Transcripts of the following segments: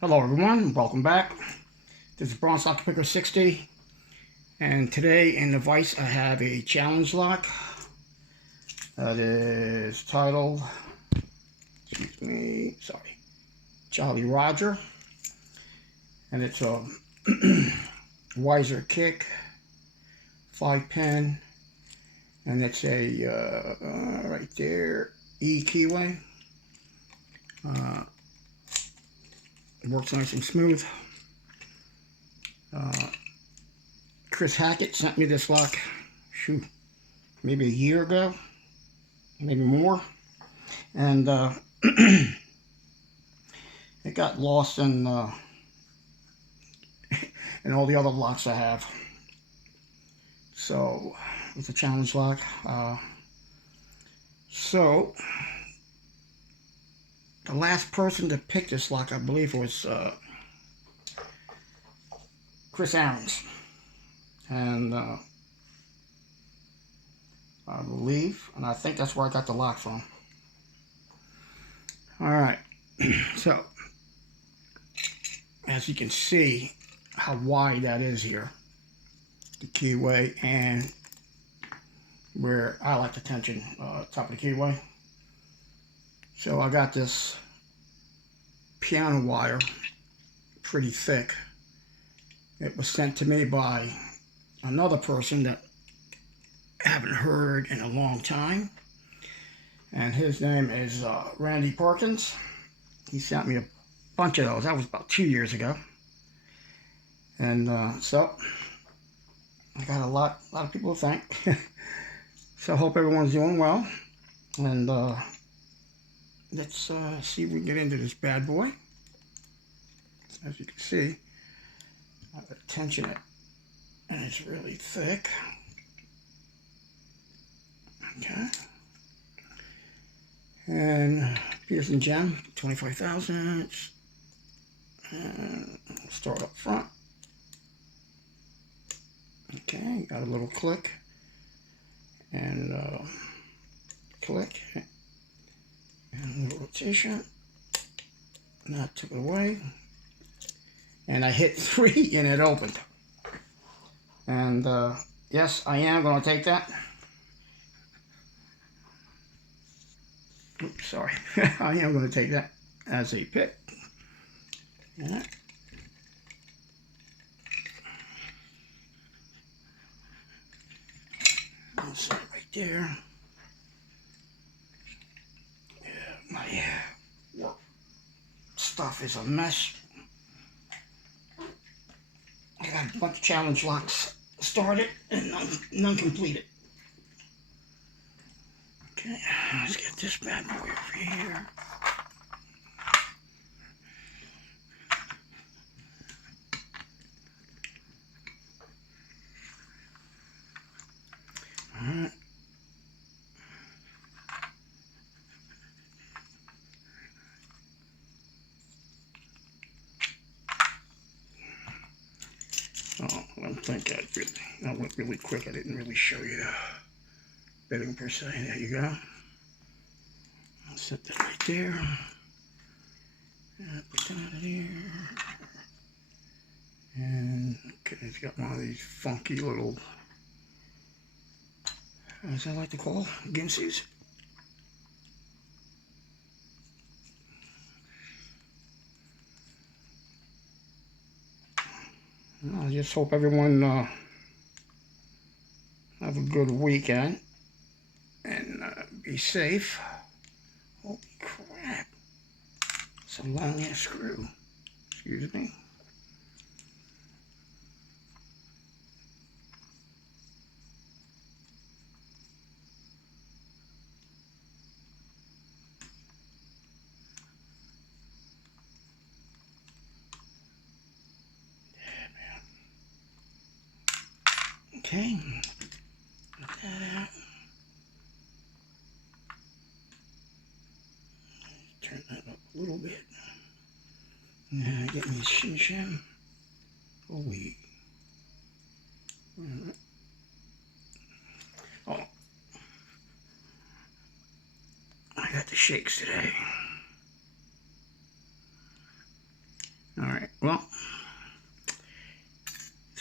Hello everyone, welcome back. This is Bronze Lock Picker 60, and today in the vise I have a challenge lock that is titled, Jolly Roger, and it's a Wiser Kick 5-pin, and it's a right there E keyway. It works nice and smooth. Chris Hackett sent me this lock, maybe a year ago, maybe more, and it got lost in all the other locks I have. So it's a challenge lock. So the last person to pick this lock, I believe, was Chris Aarons, and I believe, and I think that's where I got the lock from. Alright, so as you can see how wide that is here, the keyway, and where I like the tension, top of the keyway. So I got this piano wire, pretty thick. It was sent to me by another person that I haven't heard in a long time, and his name is Randy Perkins. He sent me a bunch of those. That was about 2 years ago, and so I got a lot of people to thank. So I hope everyone's doing well, and let's see if we can get into this bad boy. As you can see, I have to tension it, and it's really thick. Okay. And Peterson gem, 25 thousandths. And start up front. Okay, got a little click. And click. And a little rotation. And I took it away. And I hit 3 and it opened. And yes, I am going to take that. Oops, sorry. I am going to take that as a pick. Yeah. I'll set it right there. Yeah, my work stuff is a mess. I got a bunch of challenge locks started and none completed. Okay, let's get this bad boy over here. Alright. Oh, I don't think I went really quick. I didn't really show you the bitting per se. There you go. I'll set that right there. Put that out of there. And okay, it's got one of these funky little, as I like to call, ginsies. I just hope everyone have a good weekend and be safe. Holy crap. It's a long ass screw. Excuse me. Okay, get that out. Turn that up a little bit. Now get me shin shim. Holy. Oh, I got the shakes today.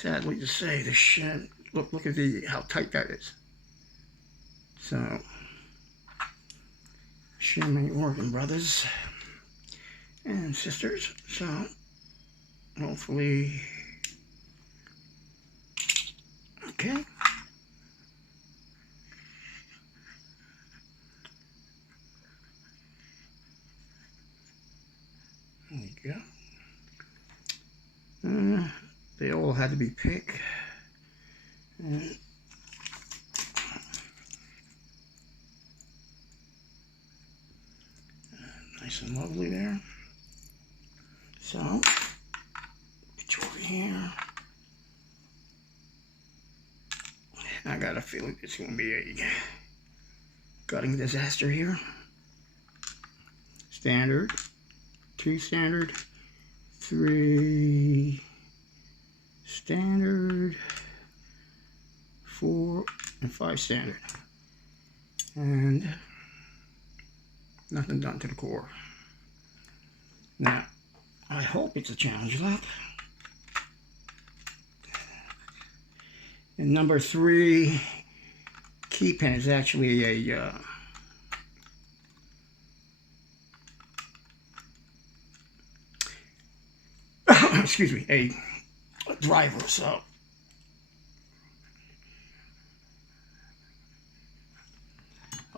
sadly to say, the shim, look at how tight that is. So, shim ain't working, brothers and sisters. So, hopefully, okay. There you go. They all had to be picked. Nice and lovely there. So, put you over here. I got a feeling it's going to be a gutting disaster here. Standard, 2 standard, 3 standard, 4 and 5 standard. And nothing done to the core. Now, I hope it's a challenge lock. And number 3 key pin is actually a excuse me, a driver. So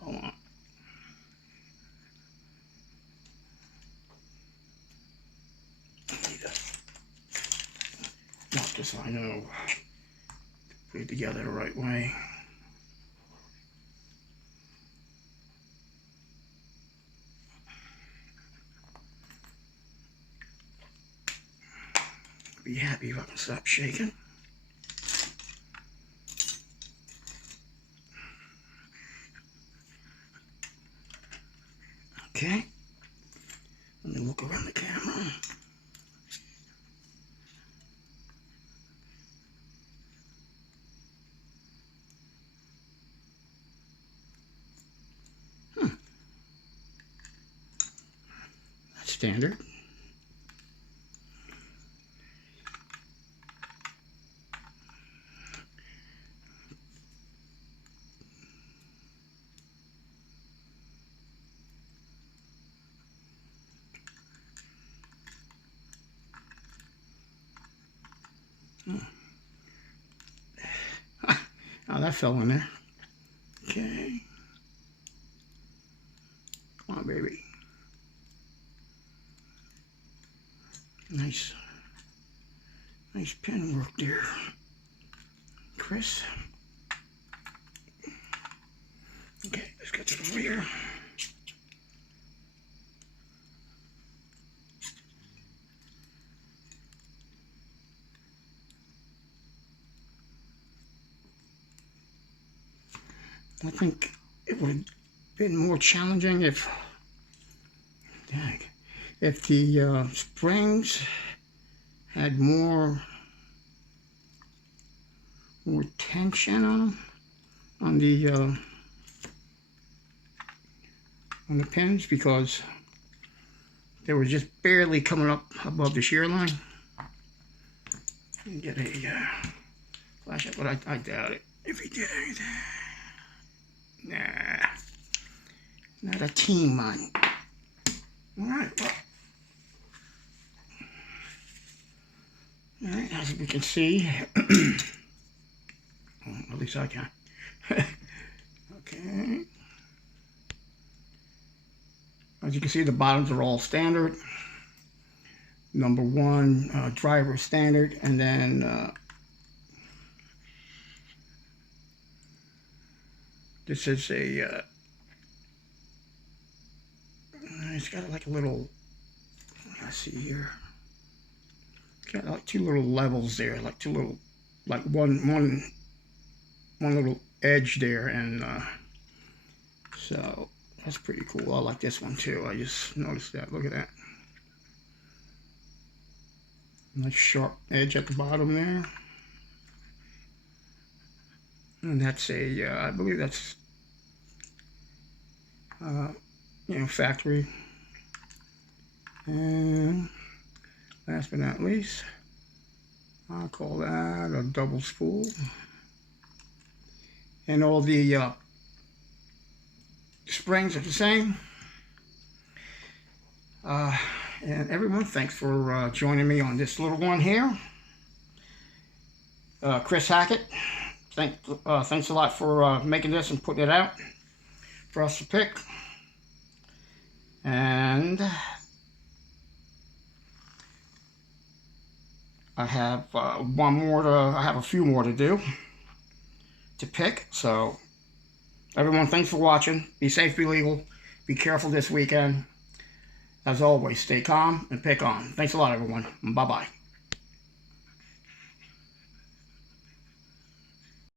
hold on. Not just so I know put it together the right way. Be happy if I can stop shaking. Okay. Let me look around the camera. That's standard. Oh, that fell in there. Okay. Come on, baby. Nice pen work there, Chris. Okay, let's get to the rear. I think it would have been more challenging if the springs had more tension on them, on the pins, because they were just barely coming up above the shear line. Get a flashlight, but I doubt it if he did anything. Nah, not a team, man. Alright, well. Alright, as we can see, well, at least I can. Okay. As you can see, the bottoms are all standard. Number 1, driver standard, and then this is a, it's got like a little, let's see here. It's got like 2 little levels there, like 2 little, like one little edge there, and so that's pretty cool. I like this one too. I just noticed that. Look at that. Nice sharp edge at the bottom there. And that's a, I believe that's, factory. And last but not least, I'll call that a double spool. And all the springs are the same. And everyone, thanks for joining me on this little one here. Chris Hackett, thanks a lot for making this and putting it out for us to pick. And I have I have a few more to do to pick. So everyone, thanks for watching. Be safe, be legal, be careful this weekend. As always, stay calm and pick on. Thanks a lot, everyone. Bye-bye.